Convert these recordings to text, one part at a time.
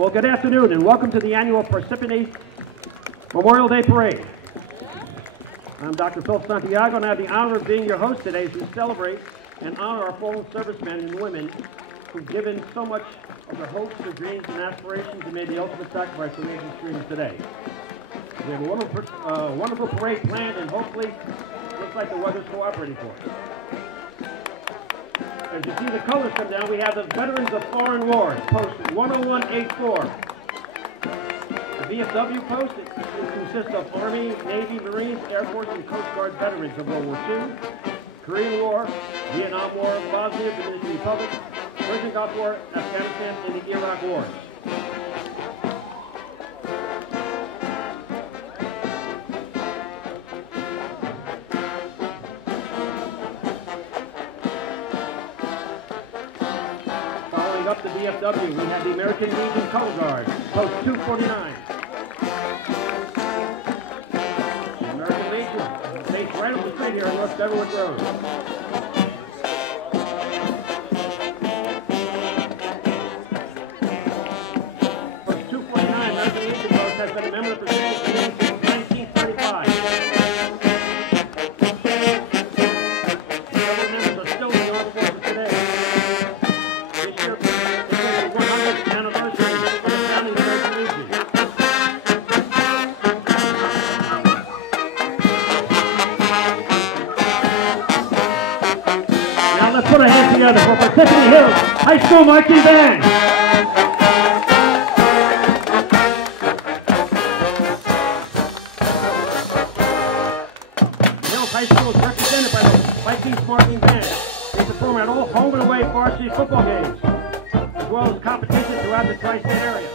Well, good afternoon and welcome to the annual Parsippany Memorial Day Parade. I'm Dr. Phil Santiago and I have the honor of being your host today as we celebrate and honor our fallen servicemen and women who've given so much of their hopes, their dreams, and aspirations and made the ultimate sacrifice for making streams today. We have a wonderful parade planned and hopefully looks like the weather's cooperating for us. As you see the colors come down, we have the Veterans of Foreign Wars, post 10184. The VFW post consists of Army, Navy, Marines, Air Force, and Coast Guard veterans of World War II, Korean War, Vietnam War, Bosnia, Dominican Republic, Persian Gulf War, Afghanistan, and the Iraq Wars. Up the VFW, we have the American Legion Color Guard, post 249. The American Legion, based right on the street here on North Beverwood Road. Post 249, American Legion post has been a member of the since 1935. Several members are still in the armed forces today. This year, put our hands together for Parsippany Hills High School Marching Band. Hills High School is represented by the Vikings Marching Band. They perform at all home and away varsity football games, as well as competitions throughout the tri-state area.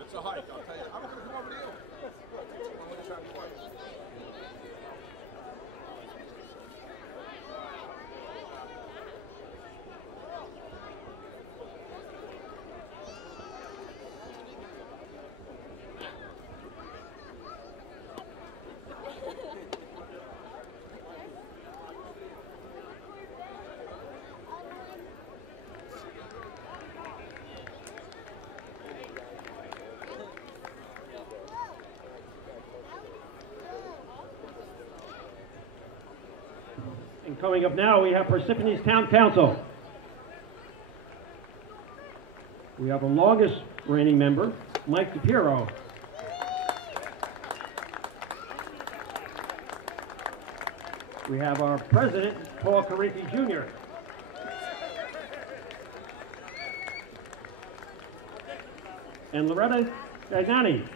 It's a hike, I'll tell you. I'm going to come over to you. I'm going to try to fight. And coming up now, we have Parsippany's Town Council. We have the longest reigning member, Mike DePiero. We have our president, Paul Carinthi Jr. And Loretta Gagnani.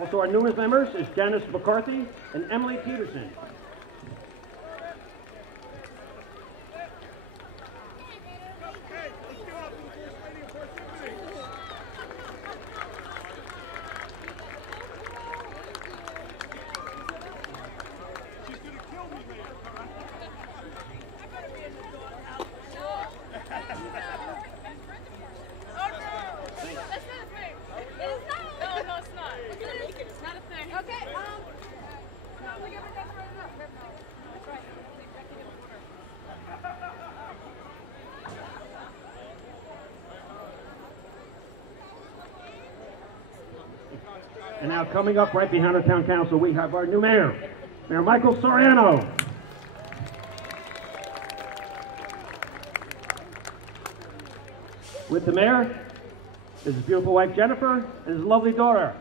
Also our newest members is Janice McCarthy and Emily Peterson. And now coming up right behind our town council, we have our new mayor, Mayor Michael Soriano. With the mayor is his beautiful wife Jennifer and his lovely daughter.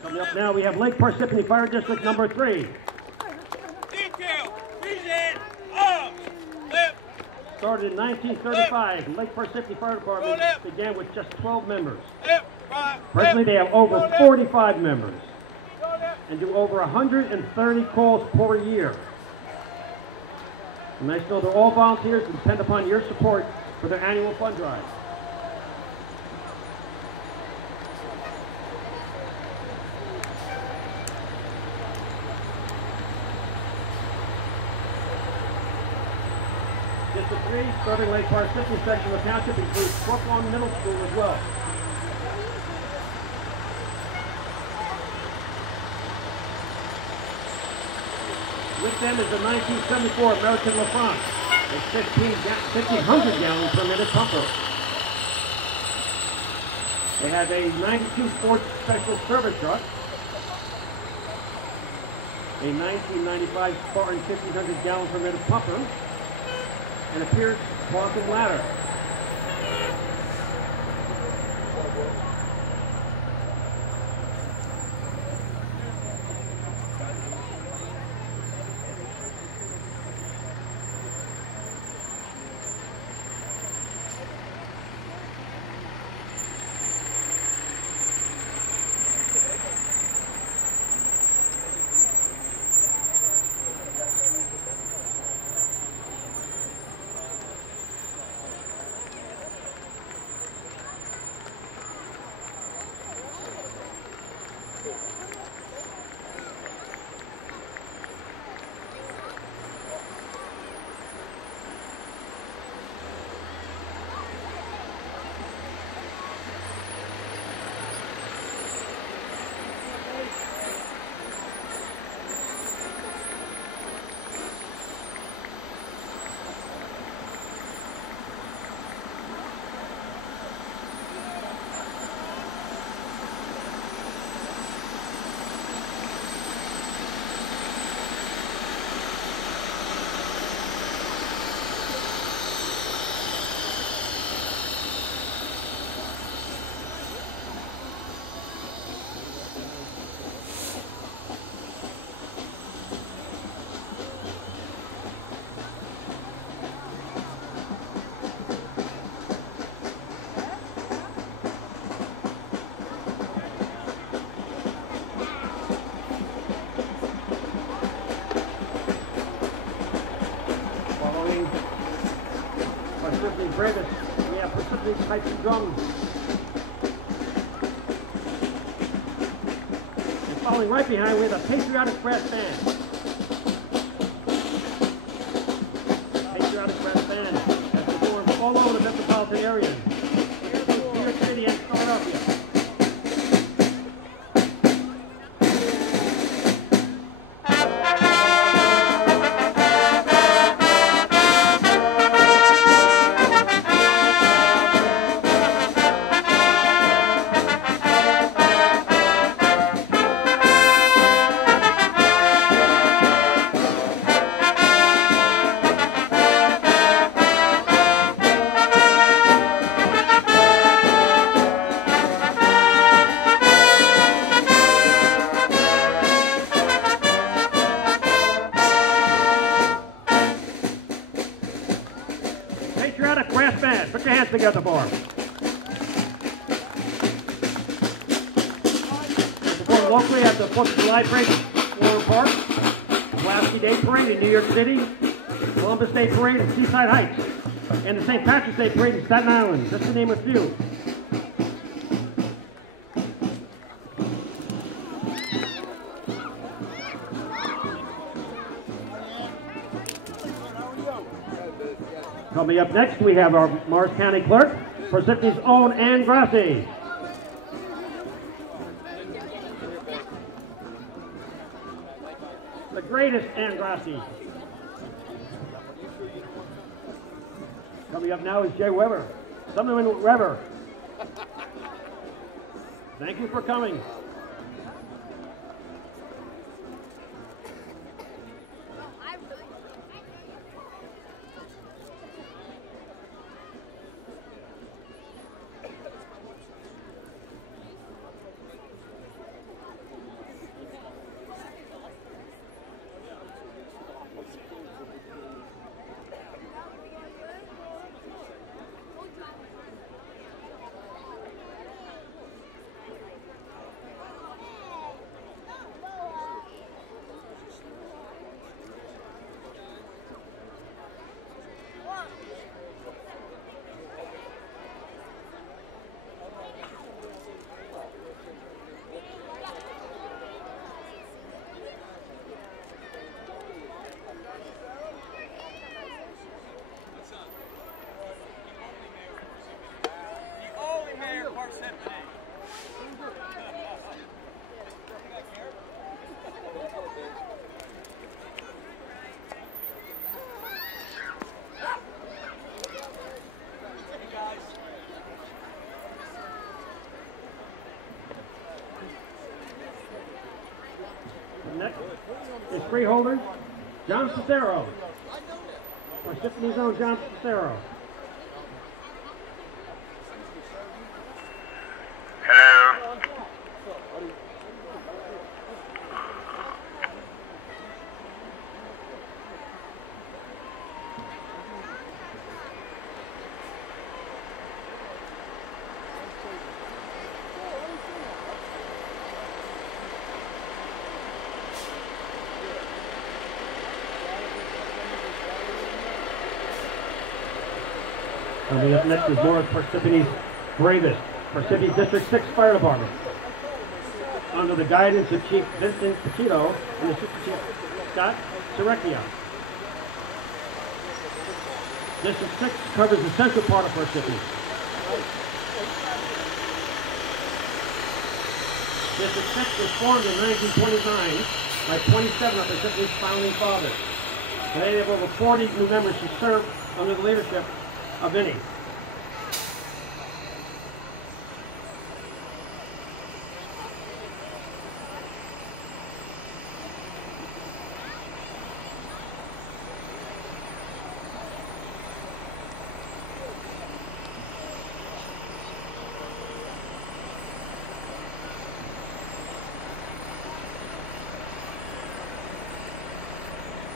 Coming up now, we have Lake Parsippany Fire District number 3. Detail, vision, up, left. Started in 1935, Lake Parsippany Fire Department began with just 12 members. Presently, they have over 45 members and do over 130 calls per year. And I know they're all volunteers and depend upon your support for their annual fund drive. District 3, serving Lake Parsippany section of the township, includes Brooklawn Middle School as well. With them is the 1974 American LaFrance, a 1,500 gallon per minute pumper. They have a 92 Ford Special Service Truck, a 1995 Spartan 1,500 gallon per minute pumper, and a Pierce quantum ladder. Bravest, we have Parsippany pipes and drums. And following right behind, we have a patriotic brass band. The patriotic brass band has performed all over the metropolitan area, New York City and Philadelphia. brass band. Put your hands together for him. Performed locally at the 4th of July Parade in Warren Park, Pulaski Day Parade in New York City, Columbus Day Parade in Seaside Heights, and the St. Patrick's Day Parade in Staten Island, just to name a few. Coming up next, we have our Morris County Clerk, Persiphone's own Ann Grassi. The greatest Ann Grassi. Coming up now is Jay Weber. Sumnerman Weber. Thank you for coming. Next is freeholder John Cicero. Persiphone's own John Cicero. Hello. Coming up next is Morris Persiphone's bravest, Persiphone's District 6 Fire Department. Under the guidance of Chief Vincent Petito and Assistant Chief Scott Serecchia. District 6 covers the central part of Persiphone. District 6 was formed in 1929 by 27 of Persiphone's founding fathers. Today they have over 40 new members who serve under the leadership of Vinny.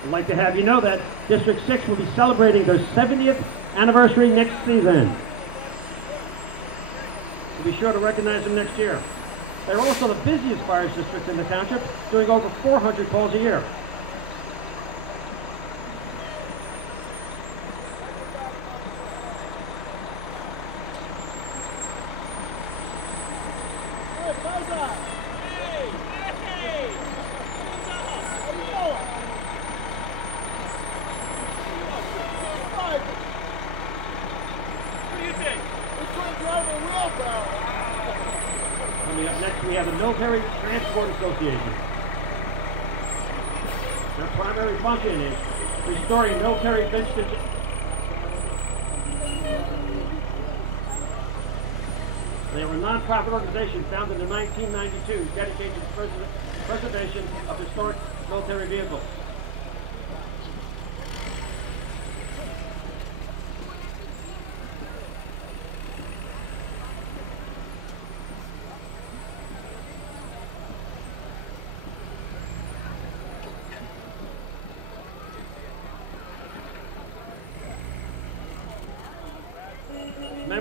I'd like to have you know that District 6 will be celebrating their 70th anniversary next season. So be sure to recognize them next year. They're also the busiest fire district in the township, doing over 400 calls a year. Coming up next, we have the Military Transport Association. Their primary function is restoring military vintage. They were a non-profit organization founded in 1992 dedicated to the preservation of historic military vehicles.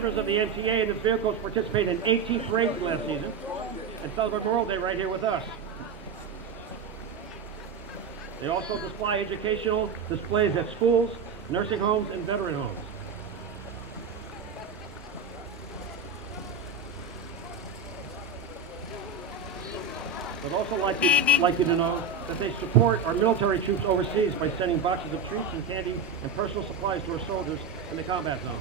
Members of the MTA and its vehicles participated in 18 parades last season and celebrate Memorial Day right here with us. They also display educational displays at schools, nursing homes, and veteran homes. I'd also like you to know that they support our military troops overseas by sending boxes of treats and candy and personal supplies to our soldiers in the combat zone.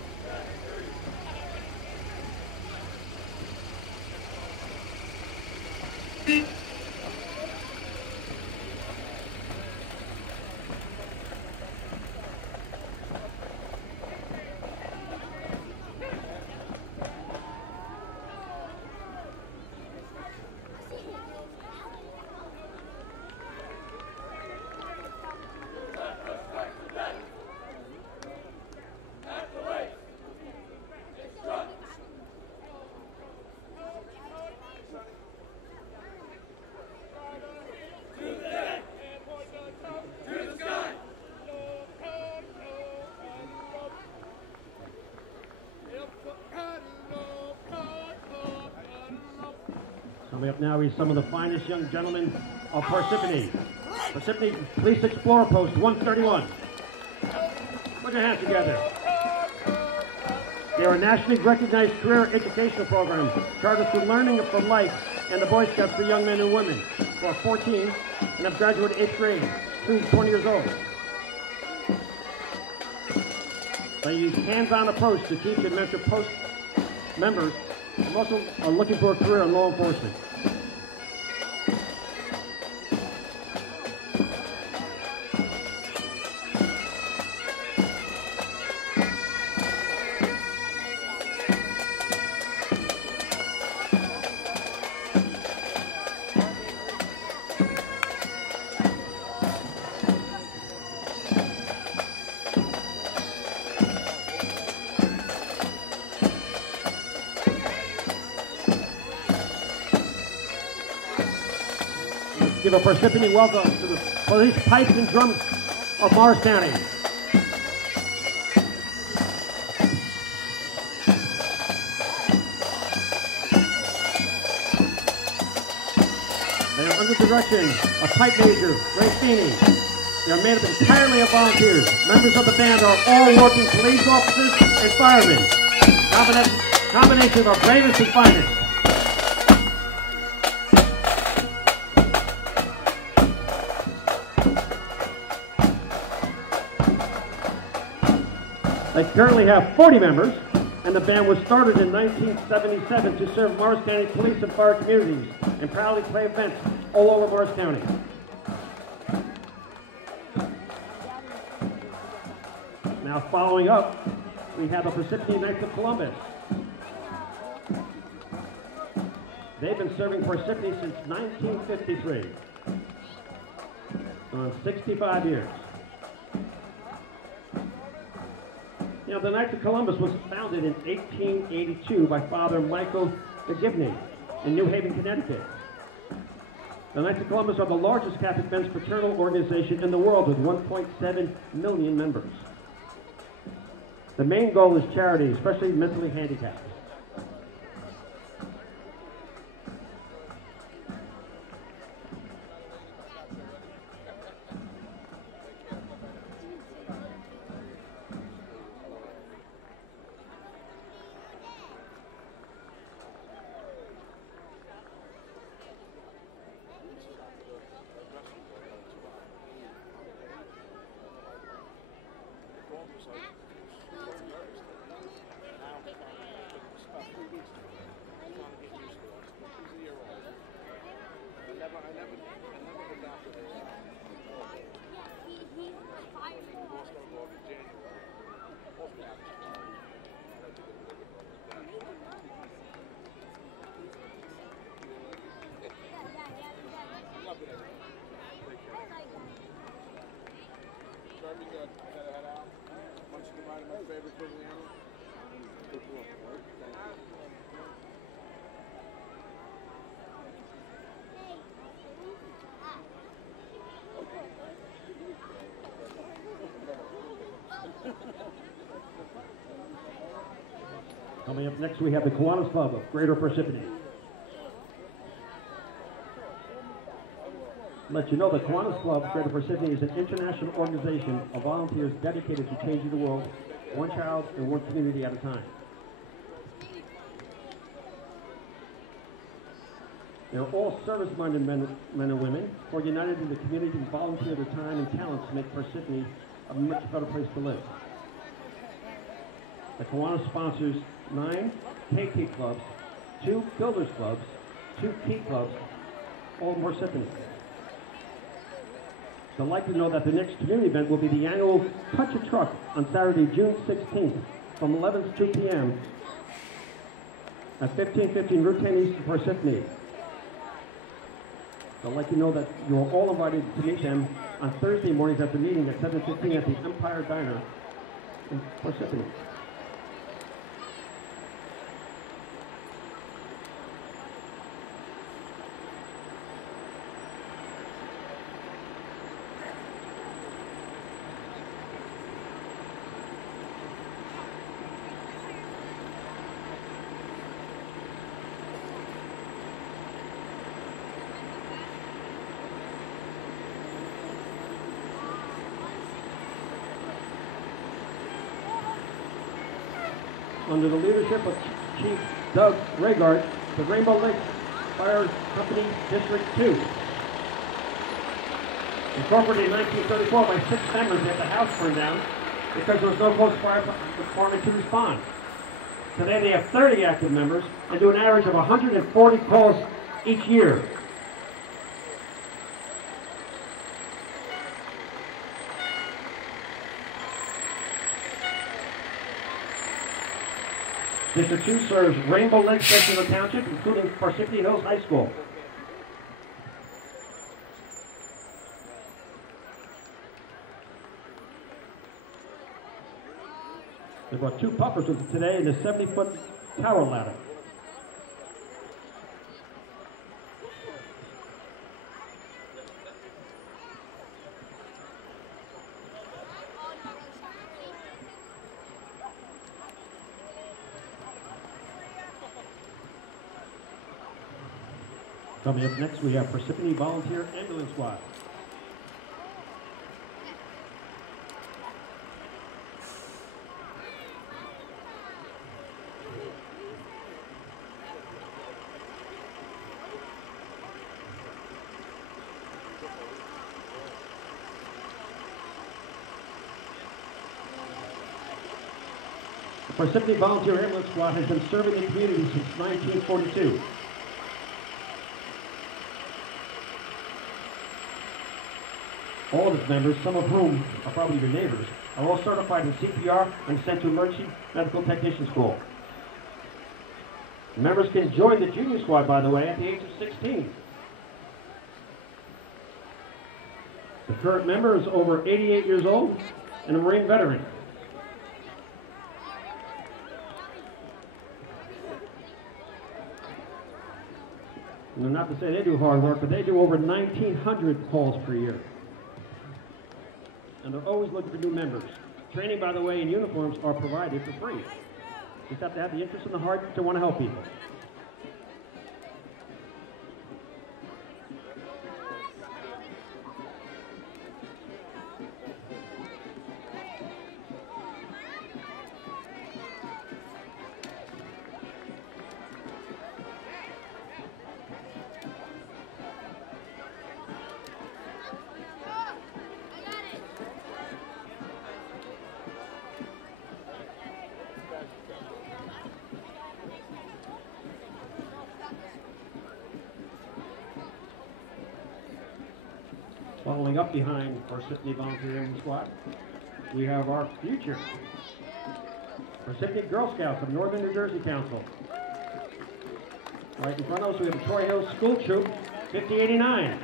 Coming up now is some of the finest young gentlemen of Parsippany. Parsippany Police Explorer Post 131. Put your hands together. They are a nationally recognized career educational program chartered through Learning from Life and the Boy Scouts for young men and women who are 14 and have graduated 8th grade through 20 years old. They use hands-on approach to teach and mentor post members who also are looking for a career in law enforcement. Give a Parsippany welcome to the police pipes and drums of Morris County. They are under the direction of Pipe Major Ray Feeney. They are made up entirely of volunteers. Members of the band are all working police officers and firemen. Combination of our bravest and finest. They currently have 40 members, and the band was started in 1977 to serve Morris County police and fire communities and proudly play events all over Morris County. Now following up, we have the Parsippany Knights of Columbus. They've been serving Parsippany since 1953. So 65 years. You know, the Knights of Columbus was founded in 1882 by Father Michael McGivney in New Haven, Connecticut. The Knights of Columbus are the largest Catholic men's fraternal organization in the world with 1.7 million members. The main goal is charity, especially mentally handicapped. Coming up next, we have the Kiwanis Club of Greater Parsippany. Let you know, the Kiwanis Club of Greater Parsippany is an international organization of volunteers dedicated to changing the world, one child and one community at a time. They're all service-minded men and women who are united in the community and volunteer their time and talents to make Parsippany a much better place to live. The Kiwanis sponsors 9 KT clubs, 2 builders clubs, 2 key clubs, all in Parsippany. So I'd like to know that the next community event will be the annual Touch a Truck on Saturday, June 16th from 11 to 2 p.m. at 1515 Route 10 East of Parsippany. So I'd like to know that you're all invited to meet them on Thursday mornings at the meeting at 7:15 at the Empire Diner in Parsippany. Under the leadership of Chief Doug Raygard, the Rainbow Lake Fire Company District 2. Incorporated in 1934 by 6 members after the house burned down because there was no close fire department to respond. Today they have 30 active members and do an average of 140 calls each year. District 2 serves Rainbow Lake section of the township, including Parsippany Hills High School. They brought 2 puffers with them today and a 70-foot tower ladder. Coming up next, we have Parsippany Volunteer Ambulance Squad. The Parsippany Volunteer Ambulance Squad has been serving the community since 1942. All of its members, some of whom are probably your neighbors, are all certified in CPR and sent to emergency medical technician school. The members can join the junior squad, by the way, at the age of 16. The current member is over 88 years old and a Marine veteran. And not to say they do hard work, but they do over 1,900 calls per year. And they're always looking for new members. Training, by the way, and uniforms are provided for free. You just have to have the interest and the heart to want to help people. Following up behind Parsippany Volunteer Ambulance Squad, we have our future Parsippany Girl Scouts of Northern New Jersey Council. Right in front of us, we have the Troy Hills School Troop 5089,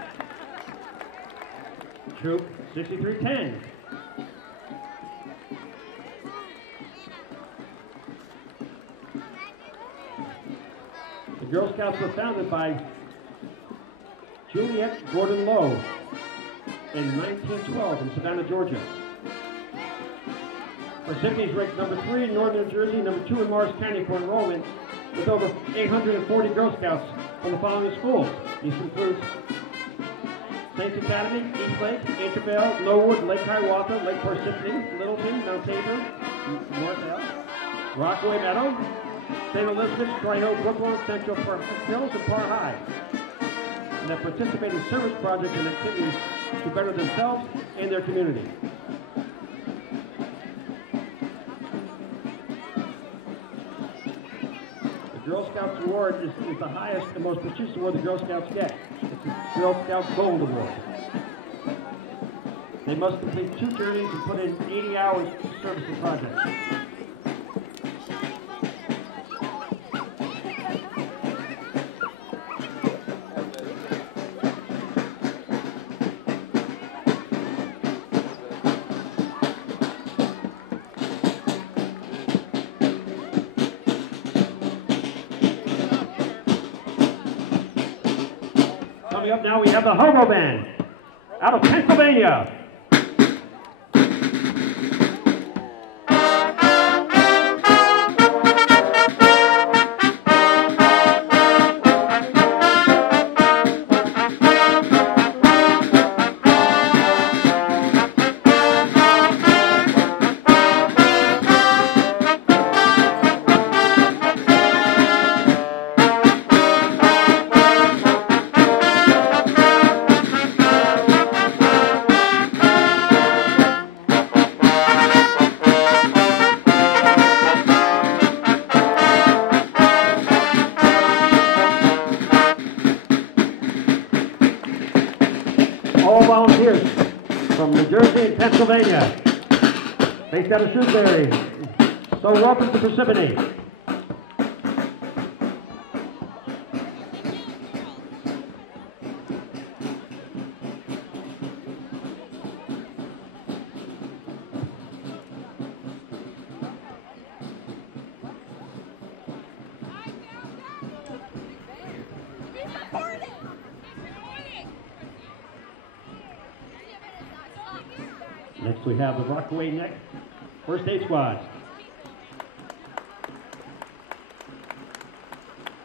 Troop 6310. The Girl Scouts were founded by Juliet Gordon Lowe in 1912 in Savannah, Georgia. Parsippany is ranked number 3 in northern New Jersey, number 2 in Morris County for enrollment, with over 840 Girl Scouts from the following schools. These includes Saints Academy, East Lake, Intervale, Norwood, Lake Hiawatha, Lake Parsippany, Littleton, Mount Tabor, North Ave, Rockaway Meadow, St. Elizabeth, Tri-Hill, Brookline, Central Hills, and Par High. And that participate in service projects and activities to better themselves and their community. The Girl Scouts Award is the highest and most prestigious award the Girl Scouts get. It's the Girl Scout Gold Award. They must complete 2 journeys and put in 80 hours to service the project. Coming up now, we have the Hobo Band out of Pennsylvania. All volunteers from New Jersey and Pennsylvania, based out of Shrewsbury. So welcome to Parsippany. Next we have the Rockaway Neck First Aid Squad.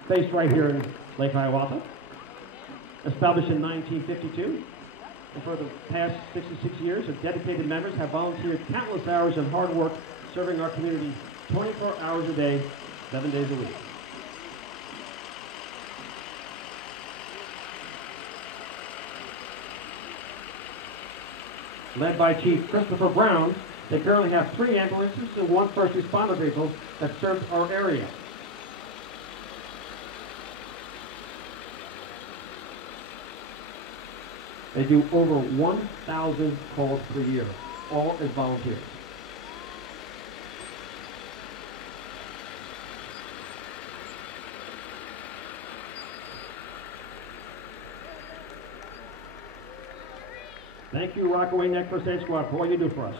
Based right here in Lake Hiawatha. Established in 1952. And for the past 66 years, its dedicated members have volunteered countless hours of hard work serving our community 24 hours a day, 7 days a week. Led by Chief Christopher Brown, they currently have 3 ambulances and 1 first responder vehicle that serves our area. They do over 1,000 calls per year, all as volunteers. Thank you, Rockaway Neck First Aid Squad, for all you do for us.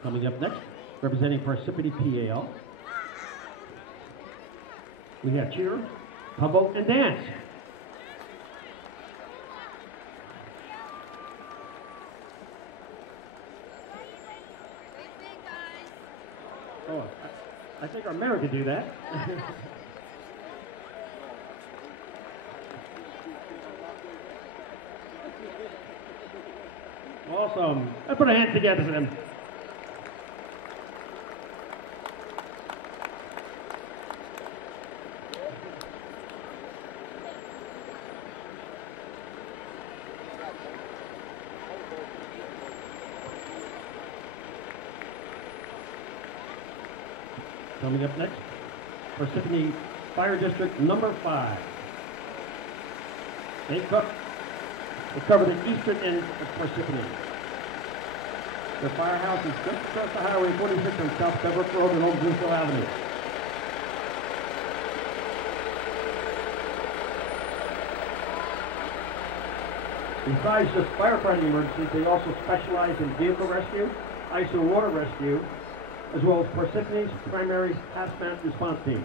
Coming up next, representing Parsippany PAL, we have cheer, tumble, and dance. Oh, I think our mayor could do that. Awesome. Let's put our hands together for them. Coming up next, Parsippany Fire District number 5. They cover the eastern end of Parsippany. The firehouse is just across the Highway 46 on South Bedbrook Road and Old Bluesville Avenue. Besides just firefighting emergencies, they also specialize in vehicle rescue, ice and water rescue, as well as Parsippany's primary hazmat response team.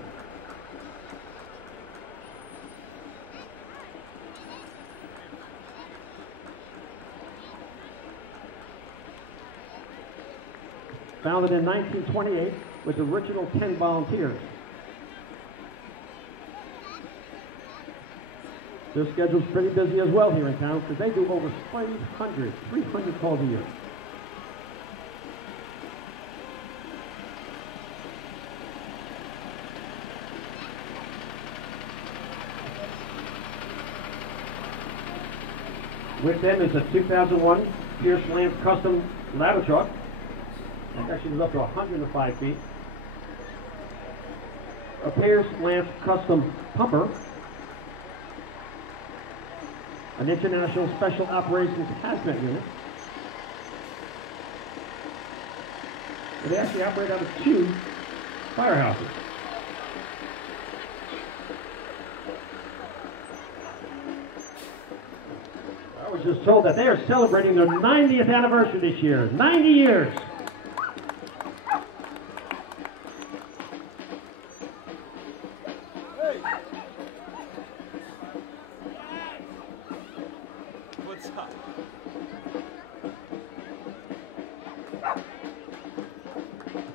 Founded in 1928 with the original 10 volunteers. Their schedule's pretty busy as well here in town because they do over 300 calls a year. With them is a 2001 Pierce Lance Custom ladder truck. That actually goes up to 105 feet. A Pierce Lance Custom pumper. An International Special Operations hazmat unit. They actually operate out of 2 firehouses. I was just told that they are celebrating their 90th anniversary this year. 90 years!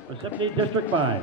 Parsippany District 5.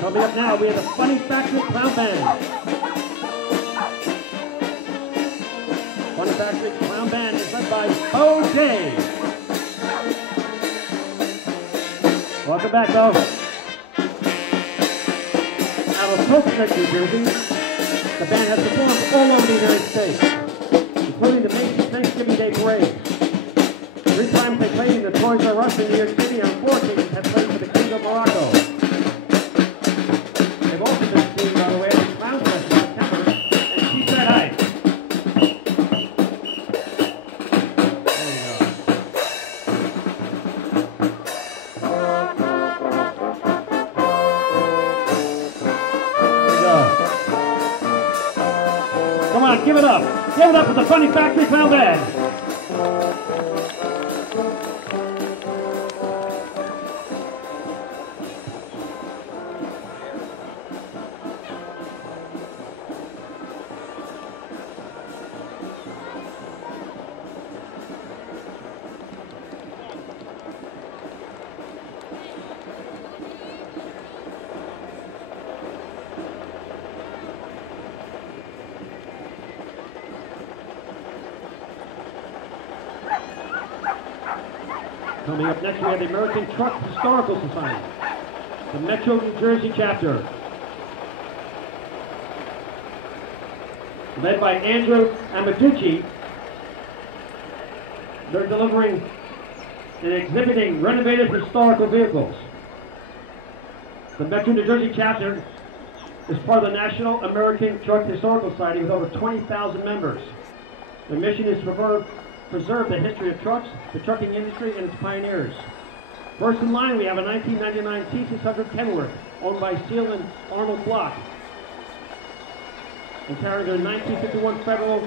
Coming up now, we have the Funny Factory Clown Band. Funny Factory Clown Band is led by Bo J. Welcome back, Bo. Out of Coke Neck, New Jersey, the band has performed all over the United States, including the Macy's Thanksgiving Day Parade. 3 times they played in the Toys R Us in New York City, and on 4 occasions have played for the King of Morocco. They've also been seen, by the way, at the Clown Fest in September, and she said hi. There you go. There we go. Come on, give it up. Give it up for the Funny Factory Clown Band. Coming up next, we have the American Truck Historical Society, the Metro New Jersey chapter. Led by Andrew Amaducci, they're delivering and exhibiting renovated historical vehicles. The Metro New Jersey chapter is part of the National American Truck Historical Society with over 20,000 members. Their mission is to preserve the history of trucks, the trucking industry, and its pioneers. First in line, we have a 1999 T600 Kenworth, owned by Seal and Arnold Block, and carrying a 1951 Federal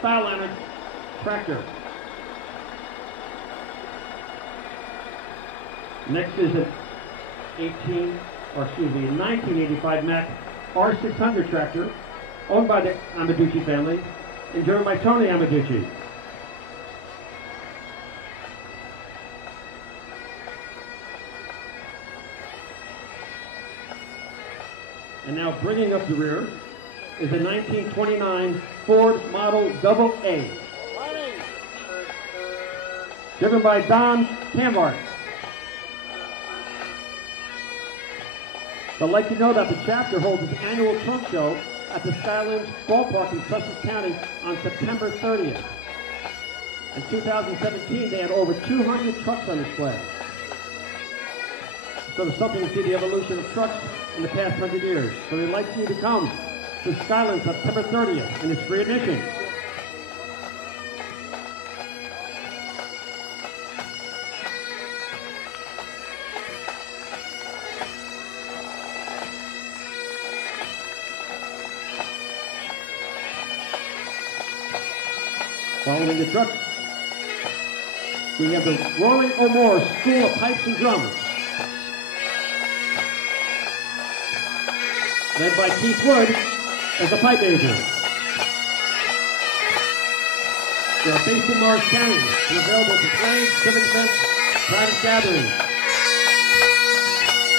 Styliner tractor. Next is an 1985 Mack R600 tractor, owned by the Amaducci family and driven by Tony Amaducci. And now bringing up the rear is a 1929 Ford Model AA, driven by Don Camart. I'd like to know that the chapter holds its annual trunk show at the Skylands Ballpark in Sussex County on September 30th. In 2017, they had over 200 trucks on display. So there's something to see the evolution of trucks in the past 100 years. So we'd like you to come to Skylands September 30th, and it's free admission. Following the trucks, we have the Rory O'Moore School of Pipes and Drums, led by Keith Wood as the pipe major. They are based in Morris County and available for trades, civic events, private gatherings.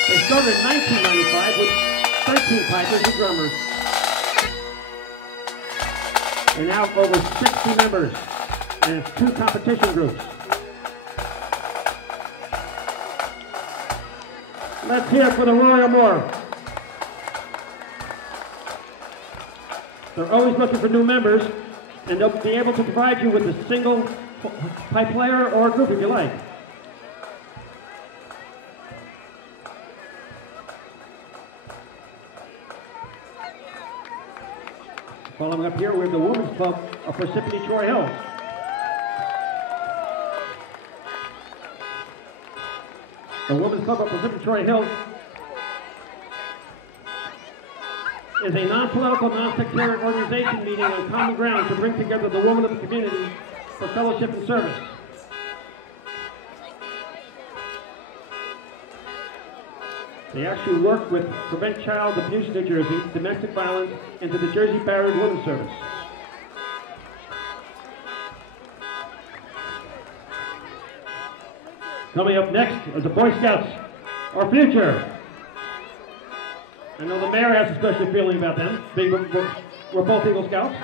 They started in 1995 with 13 pipers and drummers. They now have over 60 members, and it's 2 competition groups. Let's hear it for the Rory O'Moore. They're always looking for new members, and they'll be able to provide you with a single pipe player or a group if you like. Following up here, we have the Women's Club of Parsippany Troy Hills. The Women's Club of Parsippany Troy Hills is a non-political, non-sectarian organization meeting on common ground to bring together the women of the community for fellowship and service. They actually work with Prevent Child Abuse New Jersey, domestic violence, and to the Jersey Barrier Women's Service. Coming up next is the Boy Scouts, our future. I know the mayor has a special feeling about them. We're both Eagle Scouts.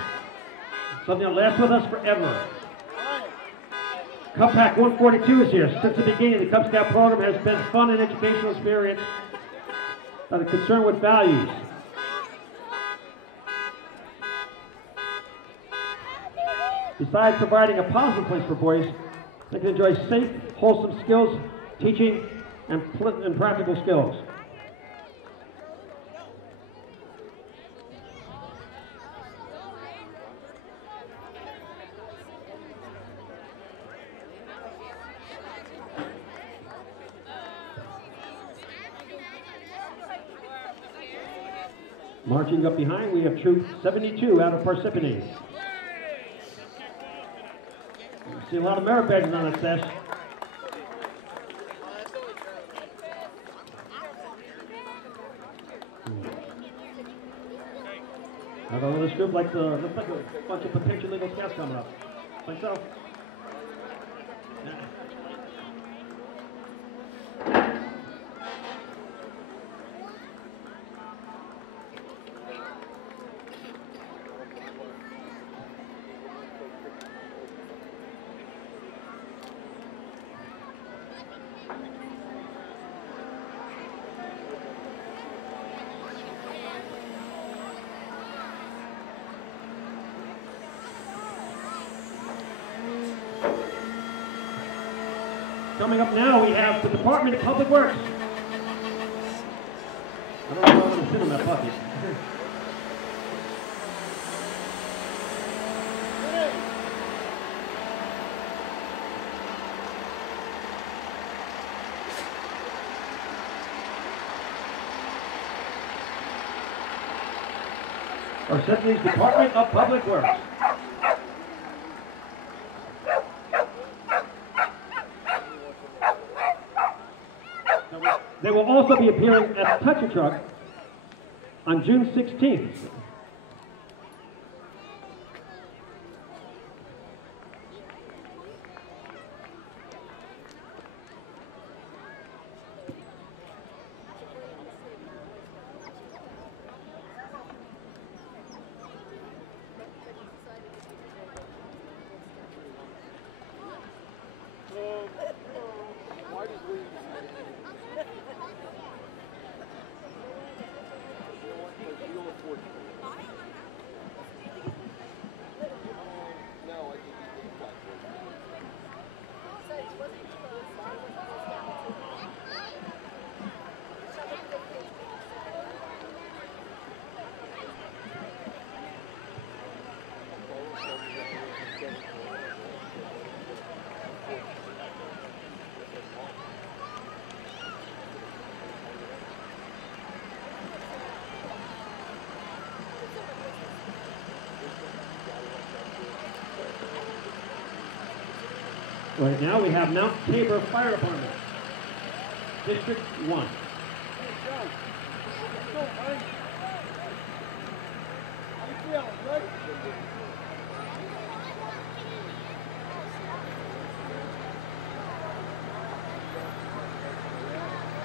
Something that lasts with us forever. Cub Pack 142 is here. Since the beginning, the Cub Scout program has been fun and educational experience that are concerned with values. Besides providing a positive place for boys, they can enjoy safe, wholesome skills, teaching, and practical skills. Marching up behind, we have Troop 72 out of Parsippany. I see a lot of merit badges on that sesh. I don't know, this group looks like a bunch of potential Eagle Scouts coming up. Think so? Yeah. Coming up now, we have the Department of Public Works. I don't know if I'm going to sit in that bucket. Parsippany's Department of Public Works. They will also be appearing at Touch a Truck on June 16th. Right now we have Mount Tabor Fire Department, District 1.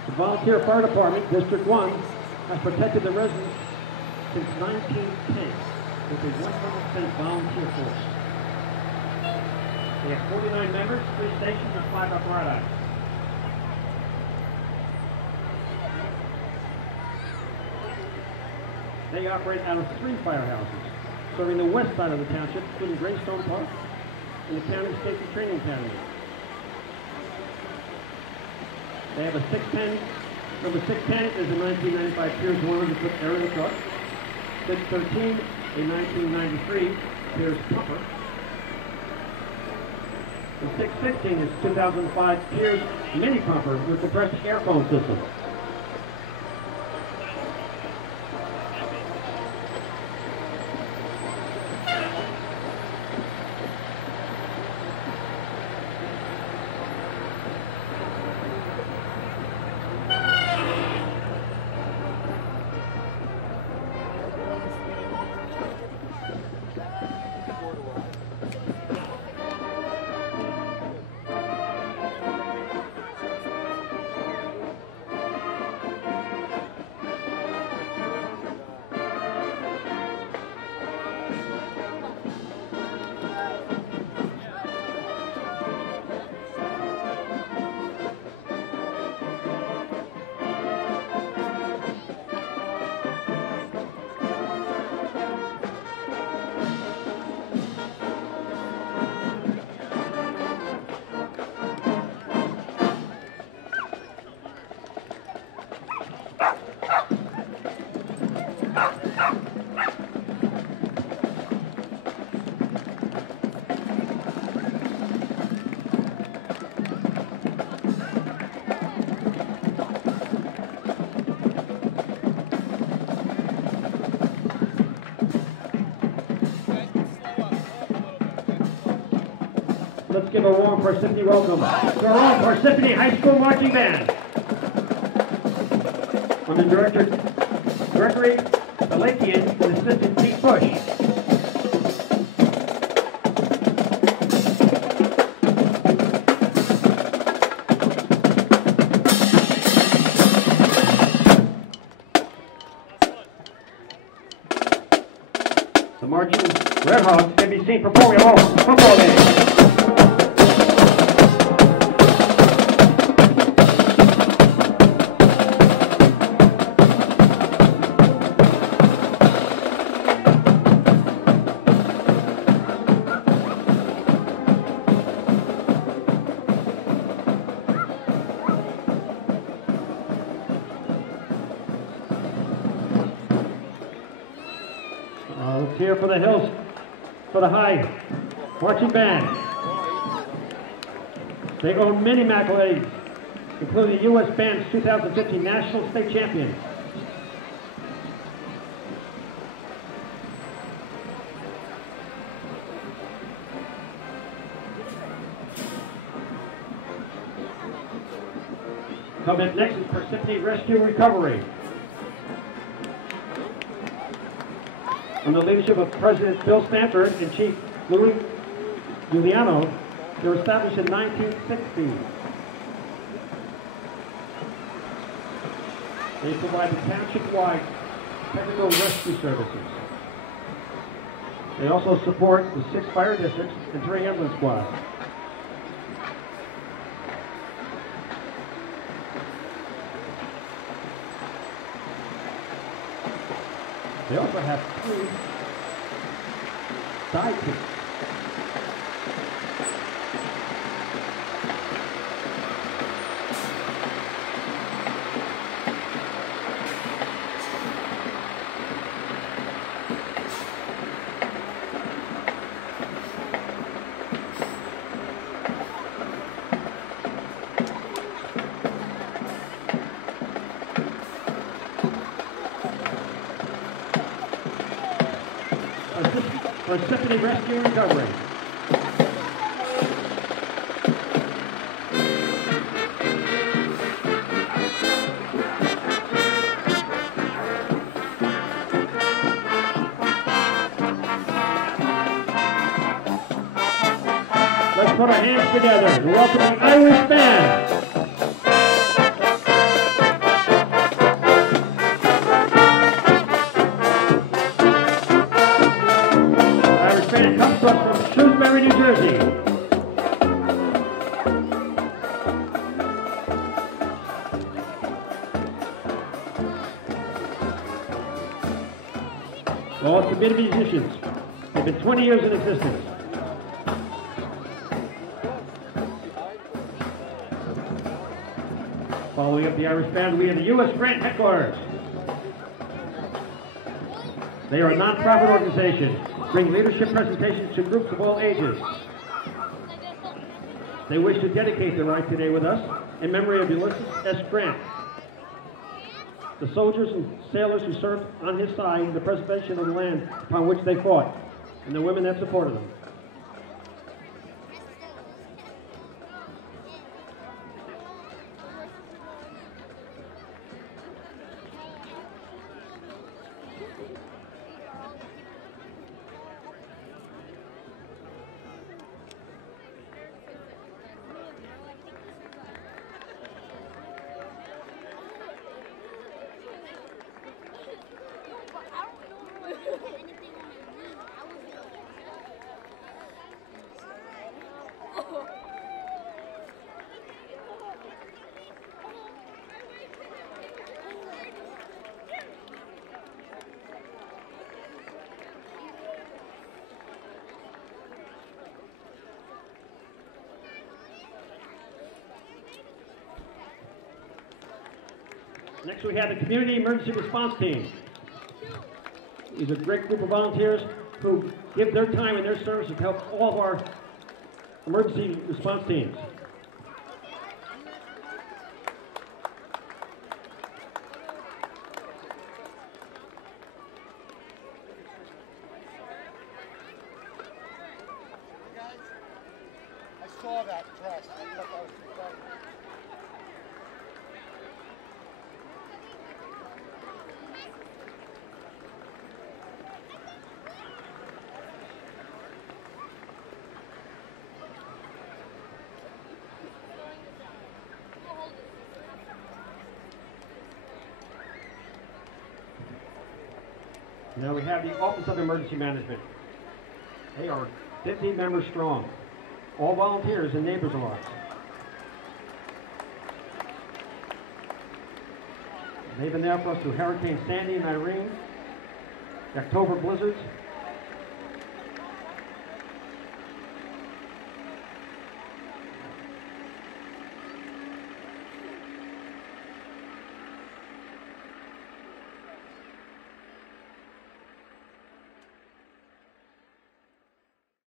The Volunteer Fire Department, District 1, has protected the residents since 1910 with a 100% volunteer force. They have 49 members, 3 stations, and 5 apparatus. They operate out of 3 firehouses, serving the west side of the township, including Greystone Park and the County Safety Training Academy. They have a 610. Number 610 is a 1995 Pierce 100-foot aerial truck. 613, a 1993 Pierce pumper. The 616 is 2005 Pierce mini pumper with compressed air cone system. Let's give a warm Parsippany welcome to our own Parsippany High School Marching Band. Under Director Gregory Balakian and Assistant Pete Bush. The marching Red Hawks can be seen performing all football games. Let's hear for the Hills, for the High Marching Band. They own many accolades, including the U.S. Band's 2015 National State Champion. Coming up next is Parsippany Rescue and Recovery. Under the leadership of President Bill Stanford and Chief Louis Giuliano, they were established in 1960. They provide the township-wide technical rescue services. They also support the 6 fire districts and 3 ambulance squads. They also have 3 side teams. Parsippany Rescue and Recovery. Let's put our hands together and welcome the Irish Band. It comes to us from Shrewsbury, New Jersey. All committed musicians. They've been 20 years in existence. Following up the Irish Band, we have the U.S. Grant Hecklers. They are a non-profit organization. Bring leadership presentations to groups of all ages. They wish to dedicate their night today with us in memory of Ulysses S. Grant, the soldiers and sailors who served on his side in the preservation of the land upon which they fought, and the women that supported them. Next we have the Community Emergency Response Team. These are a great group of volunteers who give their time and their services to help all of our emergency response teams. I saw that dress. I thought that was too funny. Now we have the Office of Emergency Management. They are 15 members strong, all volunteers and neighbors of ours. They've been there for us through Hurricane Sandy and Irene, the October blizzards,